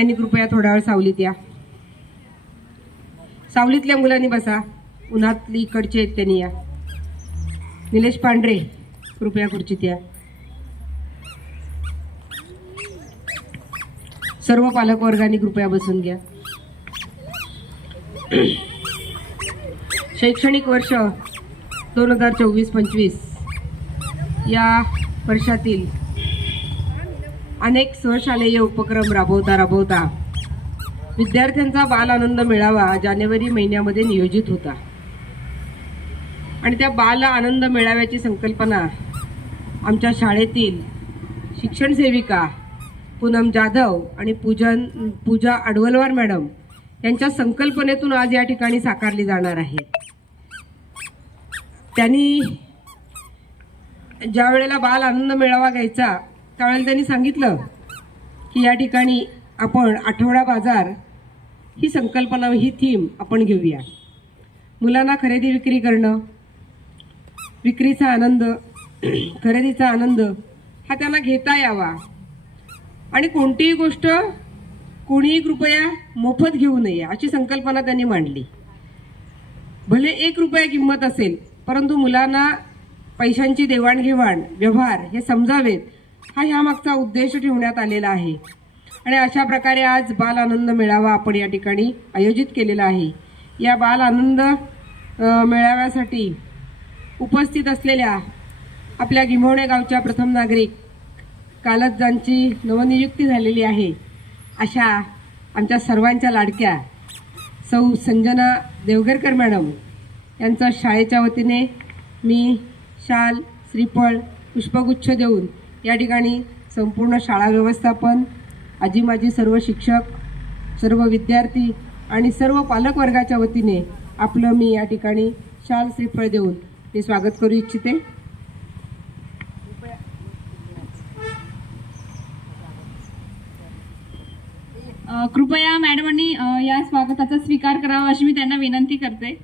त्यांनी कृपया थोडा वेळ सावलीत या. सावलीतल्या मुलांनी बसा. उन्हातली इकडचे आहेत त्यांनी या. निलेश पांढरे कृपया खुर्चीत या. सर्व पालक वर्गांनी कृपया बसून घ्या. शैक्षणिक वर्ष दोन हजार चोवीस पंचवीस या वर्षातील अनेक स्वशालेय उपक्रम राबवता राबवता विद्यार्थ्यांचा बाल आनंद मेळावा जानेवारी महिन्यामध्ये नियोजित होता. आणि त्या बाल आनंद मेळाव्याची संकल्पना आमच्या शाळेतील शिक्षण सेविका पूनम जाधव आणि पूजन पूजा अडवलवार मॅडम यांच्या संकल्पनेतून आज या ठिकाणी साकारली जाणार आहे. त्यांनी ज्या वेळेला बाल आनंद मेळावा घ्यायचा त्यावेळेला त्यांनी सांगितलं की या ठिकाणी आपण आठवडा बाजार ही संकल्पना ही थीम आपण घेऊया. मुलांना खरेदी विक्री करणं विक्रीचा आनंद खरेदीचा आनंद हा त्यांना घेता यावा. आणि कोणतीही गोष्ट कोणीही कृपया मोफत घेऊ नये अशी संकल्पना त्यांनी मांडली. भले एक रुपया किंमत असेल परंतु मुलांना पैशांची देवाणघेवाण व्यवहार हे समजावेत हा ह्यामागचा उद्देश ठेवण्यात आलेला आहे. आणि अशा प्रकारे आज बाल आनंद मेळावा आपण या ठिकाणी आयोजित केलेला आहे. या बाल आनंद मेळाव्यासाठी उपस्थित असलेल्या आपल्या गिमोणे गावच्या प्रथम नागरिक कालच ज्यांची नवनियुक्ती झालेली आहे. अशा आमच्या सर्वांच्या लाडक्या सौ संजना देवगरकर मॅडम यांचं शाळेच्या वतीने मी शाल श्रीफळ पुष्पगुच्छ देऊन या ठिकाणी संपूर्ण शाळा व्यवस्थापन आजी माजी सर्व शिक्षक सर्व विद्यार्थी आणि सर्व पालकवर्गाच्या वतीने आपलं मी या ठिकाणी शाल श्रीफळ देऊन मी स्वागत करू इच्छिते. कृपया मॅडमांनी या स्वागताचा स्वीकार करावा अशी मी त्यांना विनंती करते.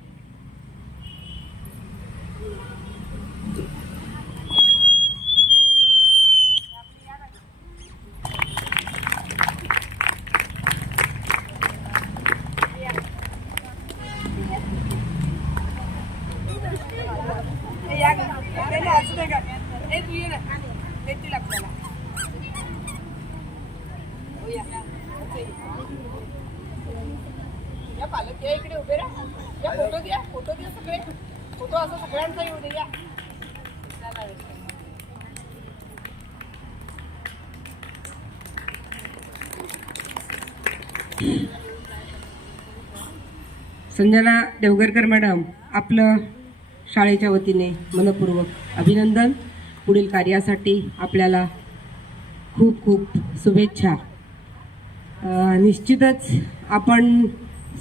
या पालक या इकडे उभे राहा. या फोटो द्या फोटो द्या सगळे. फोटो असं सगळ्यांचा येऊ दे या. संजना देवगरकर मॅडम आपलं शाळेच्या वतीने मनपूर्वक अभिनंदन. पुढील कार्यासाठी आपल्याला खूप खूप शुभेच्छा. निश्चितच आपण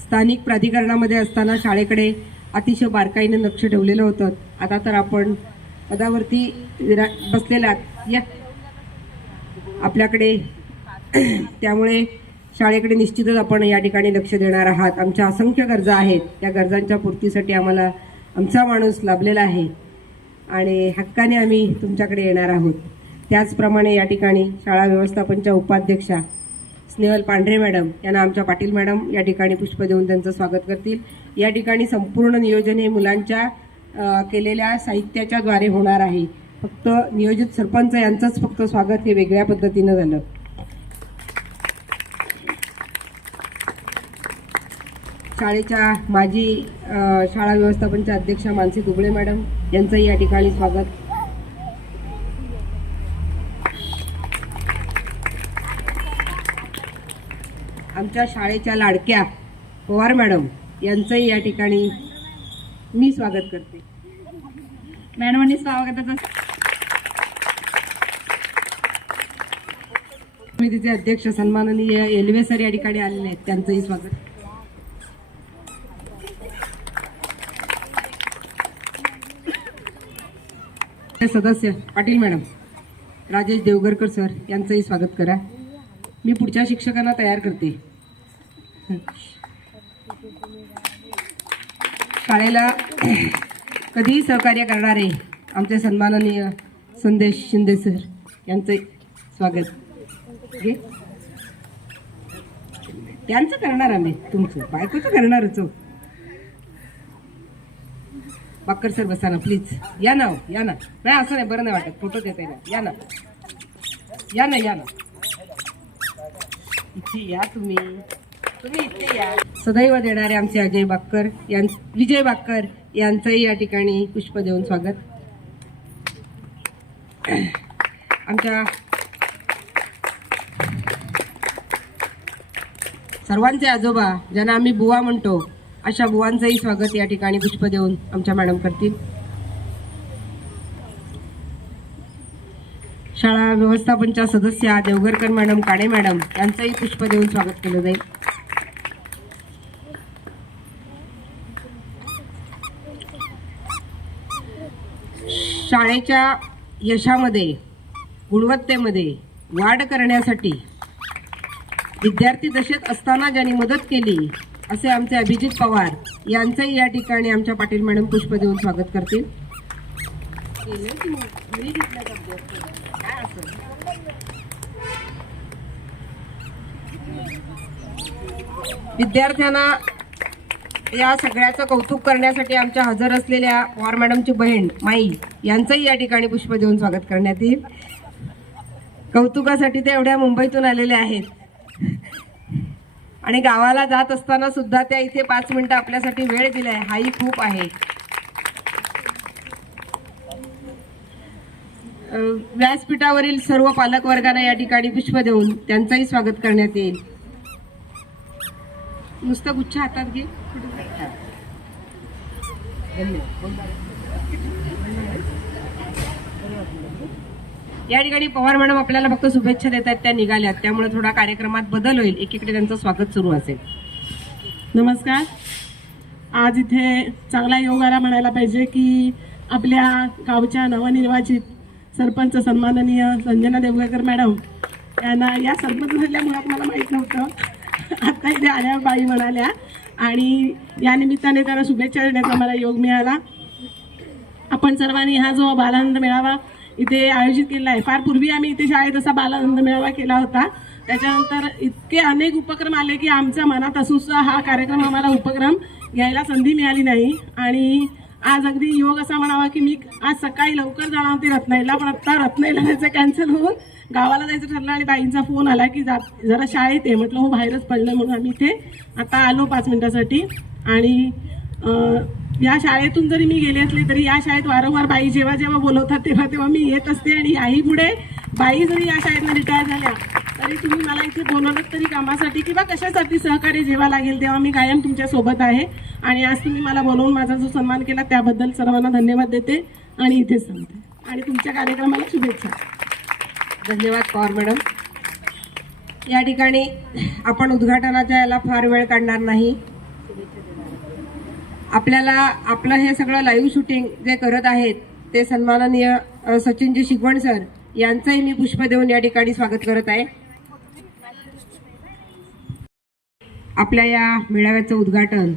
स्थानिक प्राधिकरणामध्ये असताना शाळेकडे अतिशय बारकाईने लक्ष ठेवलेलं होतं. आता तर आपण पदावरती विरा बसलेला या. आपल्याकडे त्यामुळे शाळेकडे निश्चितच आपण या ठिकाणी लक्ष देणार आहात. आमच्या असंख्य गरजा आहेत. त्या गरजांच्या पूर्तीसाठी आम्हाला आमचा माणूस लाभलेला आहे आणि हक्काने आम्ही तुमच्याकडे येणार आहोत. त्याचप्रमाणे या ठिकाणी शाळा व्यवस्थापनच्या उपाध्यक्षा स्नेहल पांढरे मॅडम यांना आमच्या पाटील मॅडम या ठिकाणी पुष्प देऊन त्यांचं स्वागत करतील. या ठिकाणी संपूर्ण नियोजन हे मुलांच्या केलेल्या साहित्याच्या द्वारे होणार आहे. फक्त नियोजित सरपंच यांचंच फक्त स्वागत हे वेगळ्या पद्धतीनं झालं. शाळेच्या माजी शाळा व्यवस्थापनच्या अध्यक्षा मानसी दुबळे मॅडम यांचंही या ठिकाणी स्वागत. आमच्या शाळेच्या लाडक्या पवार मॅडम यांचंही या ठिकाणी मी स्वागत करते. मॅडमांनी स्वागताचा समितीचे अध्यक्ष सन्माननीय एलवे सर या ठिकाणी आलेले आहेत त्यांचंही स्वागत. सदस्य पाटील मॅडम राजेश देवगरकर सर यांचंही स्वागत करा. मी पुढच्या शिक्षकांना तयार करते. शाळेला कधीही सहकार्य करणारे आमचे सन्माननीय संदेश शिंदे सर यांचे स्वागत. घे. त्यांचं करणार आम्ही तुमचं. बायकोचं करणारच हो. बाकर सर बसा ना प्लीज या ना हो, या ना. नाही असं नाही बरं नाही वाटत. फोटो देता येणार या ना. या ना या ना. इथे या तुम्ही. तुम्ही इथे या. सदैव देणारे आमचे अजय बाक्कर यां विजय बाक्कर यांचंही या ठिकाणी पुष्प देऊन स्वागत. आमच्या सर्वांचे आजोबा ज्यांना आम्ही बुवा म्हणतो अशा बुवांचंही स्वागत या ठिकाणी पुष्प देऊन आमच्या मॅडम करतील. शाळा व्यवस्थापनच्या सदस्या देवघरकर मॅडम काणे मॅडम यांचंही पुष्प देऊन स्वागत केलं जाईल. शाळेच्या यशामध्ये गुणवत्तेमध्ये वाढ करण्यासाठी विद्यार्थी दशेत असताना ज्यांनी मदत केली असे आमचे अभिजित पवार यांचंही या ठिकाणी आमच्या पाटील मॅडम पुष्प देऊन स्वागत करतील काय असं? विद्यार्थ्यांना या सगळ्याचं कौतुक करण्यासाठी आमच्या हजर असलेल्या वॉर मॅडमची बहीण माई यांचंही या ठिकाणी पुष्प देऊन स्वागत करण्यात येईल. कौतुकासाठी ते एवढ्या मुंबईतून आलेले आहेत. आणि गावाला जात असताना सुद्धा त्या इथे पाच मिनिटं आपल्यासाठी वेळ दिलाय. हाही खूप आहे. व्यासपीठावरील सर्व पालक वर्गांना या ठिकाणी पुष्प देऊन त्यांचंही स्वागत करण्यात येईल. नुसतं गुच्छ हातात घे. या ठिकाणी पवार मॅडम आपल्याला फक्त शुभेच्छा देत आहेत त्या निघाल्यात. त्यामुळे थोडा कार्यक्रमात बदल होईल. एकीकडे त्यांचं स्वागत सुरू असेल. नमस्कार. आज इथे चांगला योग आला म्हणायला पाहिजे की आपल्या गावच्या नवनिर्वाचित सरपंच सन्माननीय संजना देवगेकर मॅडम यांना या सरपंच झाल्यामुळे मला माहीत नव्हतं. आता इथे आल्या बाई म्हणाल्या आणि या निमित्ताने त्यांना शुभेच्छा देण्याचा मला योग मिळाला. आपण सर्वांनी हा जो बालानंद मेळावा इथे आयोजित केला आहे फार पूर्वी आम्ही इथे शाळेत असा बालानंद मेळावा केला होता. त्याच्यानंतर इतके अनेक उपक्रम आले की आमच्या मनात असूनसुद्धा हा कार्यक्रम आम्हाला उपक्रम घ्यायला संधी मिळाली नाही. आणि आज अगदी योग असा म्हणावा की मी आज सकाळी लवकर जाणार होती रत्नाईला पण आत्ता रत्नाईला त्याचं कॅन्सल होऊन गावाला जायचं ठरलं आणि बाईंचा फोन आला की जा जरा शाळेत आहे म्हटलं हो बाहेरच पडलं म्हणून आम्ही इथे आता आलो पाच मिनिटासाठी. आणि या शाळेतून जरी मी गेले असले तरी या शाळेत वारंवार बाई जेव्हा जेव्हा बोलवतात तेव्हा तेव्हा मी येत असते आणि याही पुढे बाई जरी या शाळेतनं रिटायर झाल्या तरी तुम्ही मला इथे बोलवलं तरी कामासाठी किंवा कशासाठी सहकार्य जेव्हा लागेल तेव्हा मी कायम तुमच्यासोबत आहे. आणि आज तुम्ही मला बोलवून माझा जो सन्मान केला त्याबद्दल सर्वांना धन्यवाद देते आणि इथेच सांगते आणि तुमच्या कार्यक्रमाला शुभेच्छा. धन्यवाद पवार मॅडम. या ठिकाणी आपण उद्घाटनाच्या याला फार वेळ काढणार नाही. आपल्याला आपलं हे सगळं लाईव्ह शूटिंग जे करत आहेत ते सन्माननीय सचिनजी शिकवण सर यांचंही मी पुष्प देऊन या ठिकाणी स्वागत करत आहे. आपल्या या मेळाव्याचं उद्घाटन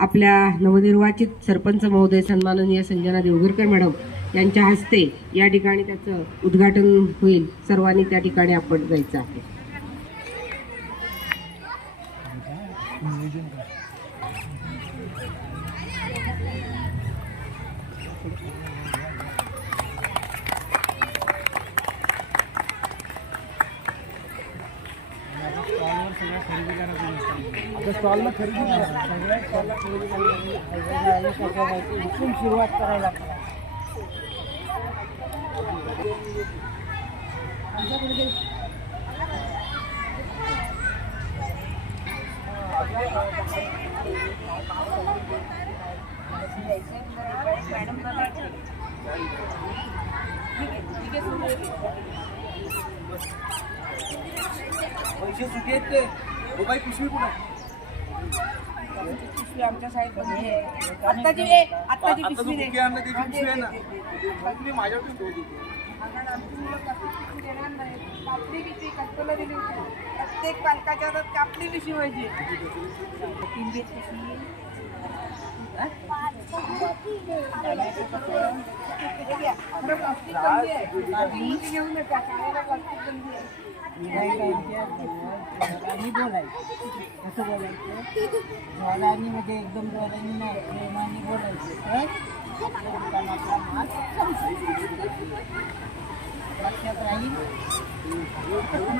आपल्या नवनिर्वाचित सरपंच महोदय सन्माननीय संजना देवगरकर मॅडम यांच्या हस्ते या ठिकाणी त्याचं उद्घाटन होईल. सर्वांनी त्या ठिकाणी आपण जायचं आहे. सुरुवात पैसे सुटे आहेत ते. हो बाई पिशवी कुठं आत्ताची आत्ताची आता जो पिशवी आणलं त्याची पिशवी आहे ना. तुम्ही माझ्याकडून ठेवली कापली दिली होती प्रत्येक पालकाच्या हातात कापली बी व्हायची पिंडीत पिशवी घेऊ नका प्लास्टिक बंदी आहे बोलायचं. असं बोलायचं. जोरानी म्हणजे एकदम जोरानी नाही प्रेमाने बोलायचं. तर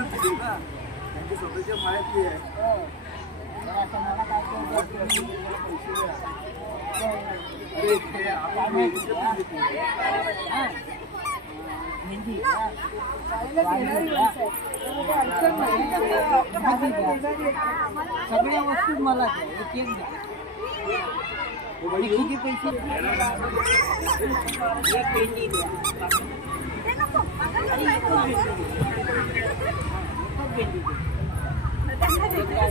त्यांची स्वतःची माहिती आहे हो. आता मला काय मेहंदी सगळ्या वस्तू मला एक एक द्या किती पैसे एक पेंडी द्या आणि एकच पेंडी द्या. एकच पेंडी द्या.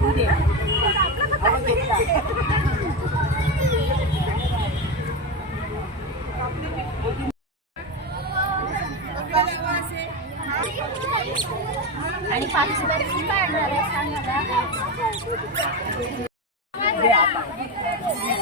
तू दे. आपण घेतला. आणि पाच रुपये काय आणणार आहे सांग मला.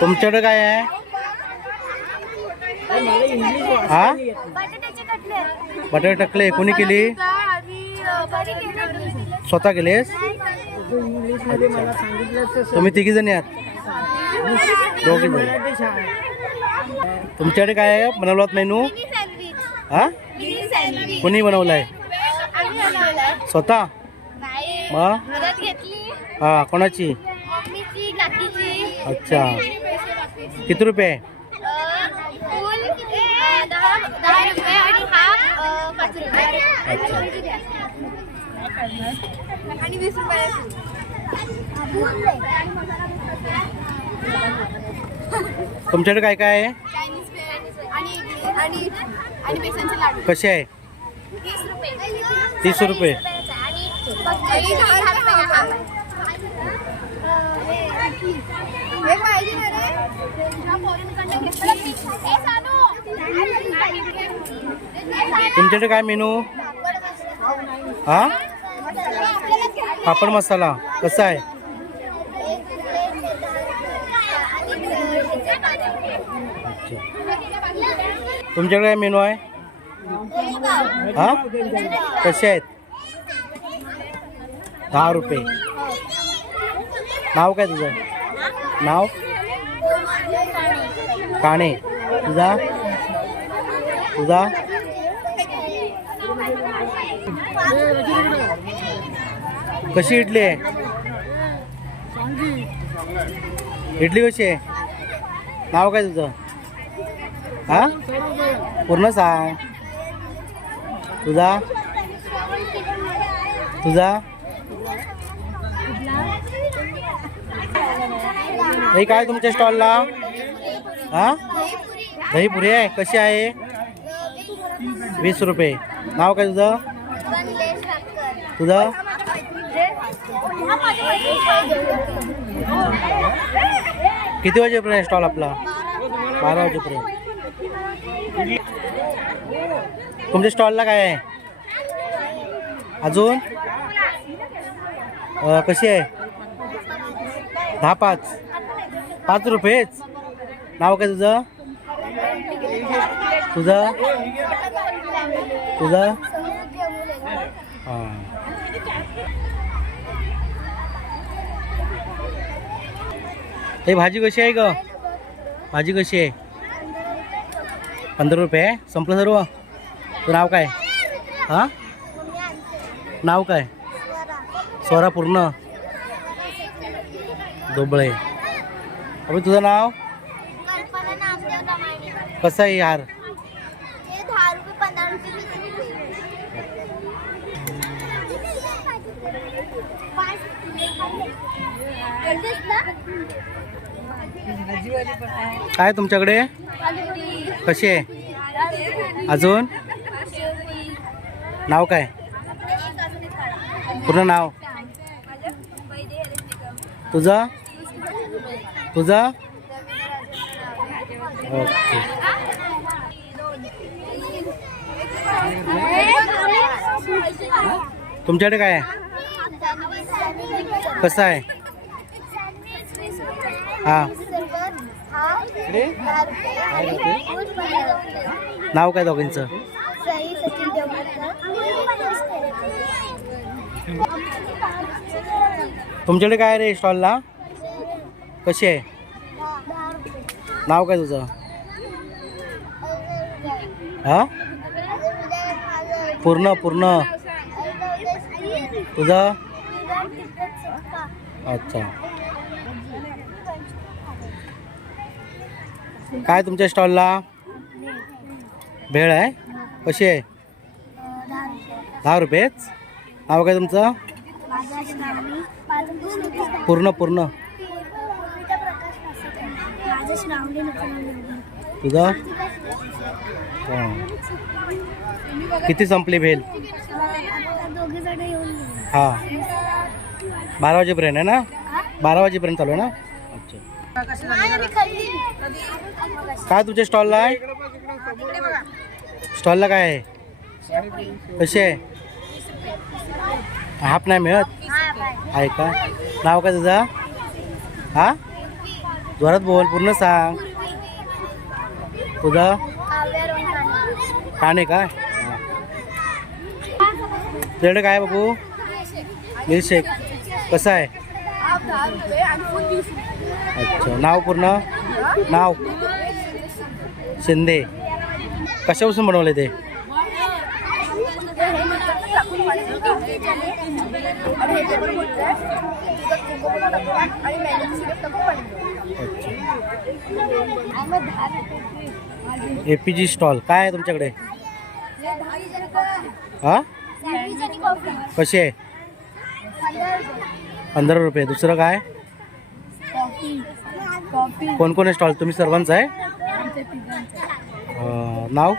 तुमच्याकडे काय आहे? हा? बटाटे टाकले. कोणी केली? स्वतः केलेस? तुम्ही तिघी जणी आहात. दोघी जण. तुमच्याकडे काय आहे? बनवलात मेनू? हा? कोणी बनवलाय? स्वतः? मग? हा कोणाची? अच्छा. किती रुपये? आणि वीस तुमच्याकडे काय काय आहे? चायनीज पेन आणि इडली. आणि आणि बेसनचे लाडू. कसे आहे? तीस रुपये. 30 रुपये. आणि तुमच्याकडे काय मेनू? हा? पापड मसाला. कसा आहे? तुमच्याकडे काय मेनू आहे? हा? कसे आहेत? दहा रुपये. नाव काय तुझं? नाव? काणे तुझा? तुझा? कशी इडली आहे? इडली कशी आहे? नाव काय तुझं? हा? पूर्ण सांग. तुझा? तुझा? हे काय तुमच्या स्टॉलला? हा? दही पुरी आहे कशी आहे? वीस रुपये. नाव काय तुझं? तुझं? किती वाजेपर्यंत स्टॉल आपला? बारा वाजेपर्यंत. तुमच्या स्टॉलला काय आहे? अजून? कशी आहे? दहा पाच. पाच रुपयेच? नाव काय तुझं? तुझं? तुझं? हां. हे भाजी कशी आहे ग? भाजी कशी आहे? पंधरा रुपये? आहे? संपलं सर्व? तू नाव काय? हां? नाव काय? स्वरा पूर्ण? दोबळे अबे तुझं नाव? कसं आहे हार? काय तुमच्याकडे? कशी आहे? अजून? नाव काय? पूर्ण नाव? तुझं? तुझं? ओके. तुमच्याकडे काय आहे? कसं आहे? हा. नाव काय दोघांचं? तुमच्याकडे काय रे स्टॉलला? कशी आहे? नाव काय तुझं? हा? पूर्ण पूर्ण. तुझं? अच्छा. काय तुमच्या स्टॉलला? भेळ आहे? कशी आहे? दहा रुपयेच. नाव काय तुमचं? पूर्ण पूर्ण. तुझं? हा. किती संपली भेल? हा. बारा वाजेपर्यंत आहे ना? बारा वाजेपर्यंत चालू आहे ना? अच्छा. काय तुझ्या स्टॉलला आहे? स्टॉलला काय आहे? कसे आहे? हाफ नाही मिळत? आहे का? नाव काय तुझं? हा? जोरात बोल पूर्ण सांग. तुझं ठाणे काय तुझ्याकडे काय बाबू मिल्कशेक कसं आहे? अच्छा. नाव पूर्ण? नाव? शिंदे. कशापासून बनवले ते? ए पी जी स्टॉल काय आहे तुमच्याकडे? हा? कशी आहे? पंधरा रुपये. दुसरं काय? कोण कोण स्टॉल तुम्ही सर्वांचं आहे? नाव?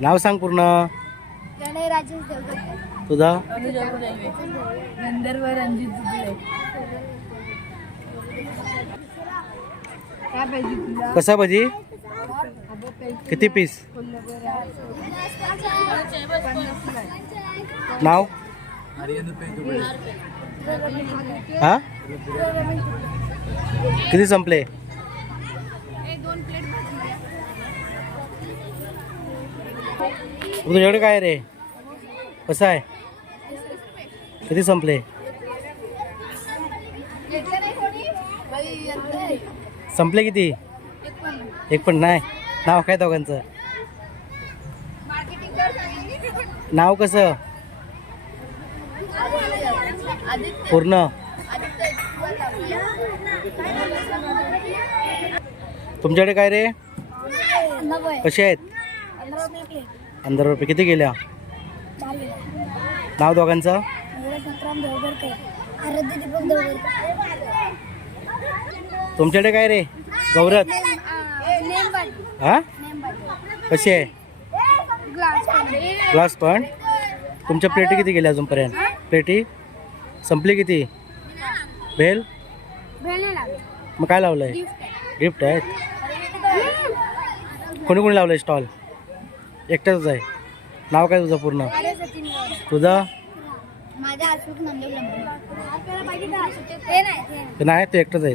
नाव सांग पूर्ण. तुझं? गंधर्व रणजित दुबळे काय पाहिजे तुला कसा भजी? किती पीस नाव? हा? किती संपले? तुझ्याकडे काय रे? कसं आहे? किती संपले? संपले किती? एक पण नाही. नाव काय दोघांचं? नाव कसं? पूर्ण. तुमच्याकडे काय रे? कसे आहेत? पंधरा रुपये किती गेल्या नाव दोघांचं? तुमच्याकडे काय रे? गौरत. हा? कशी आहे? ग्लास पण. तुमच्या प्लेटी किती गेल्या अजूनपर्यंत? प्लेटी संपली किती? भेल मग काय लावलंय? गिफ्ट आहेत. कोणी कोणी लावलंय स्टॉल? एकट्याच आहे. नाव काय तुझं पूर्ण? तुझं? नाही ते ते नाही तू एकटाच आहे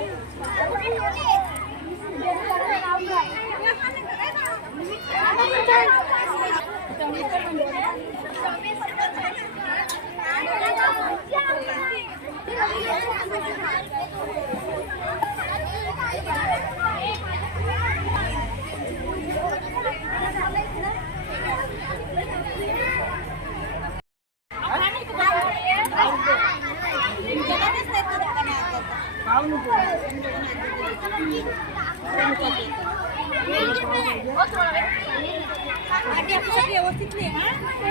Thank you.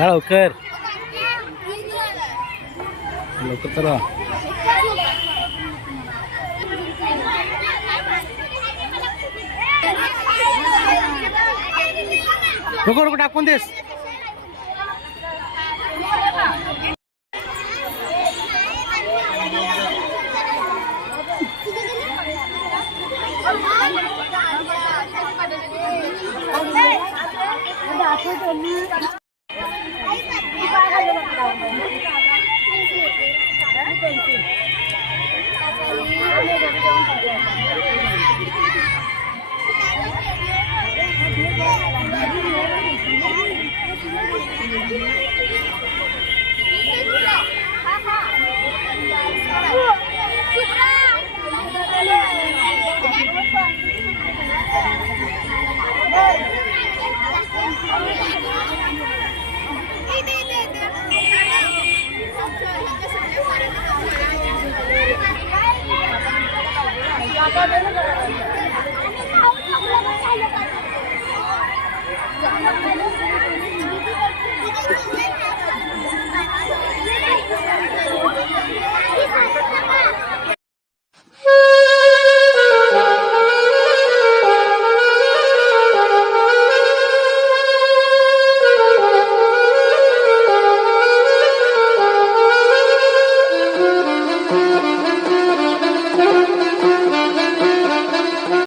चला लवकर लवकर चला नको नको टाकून देस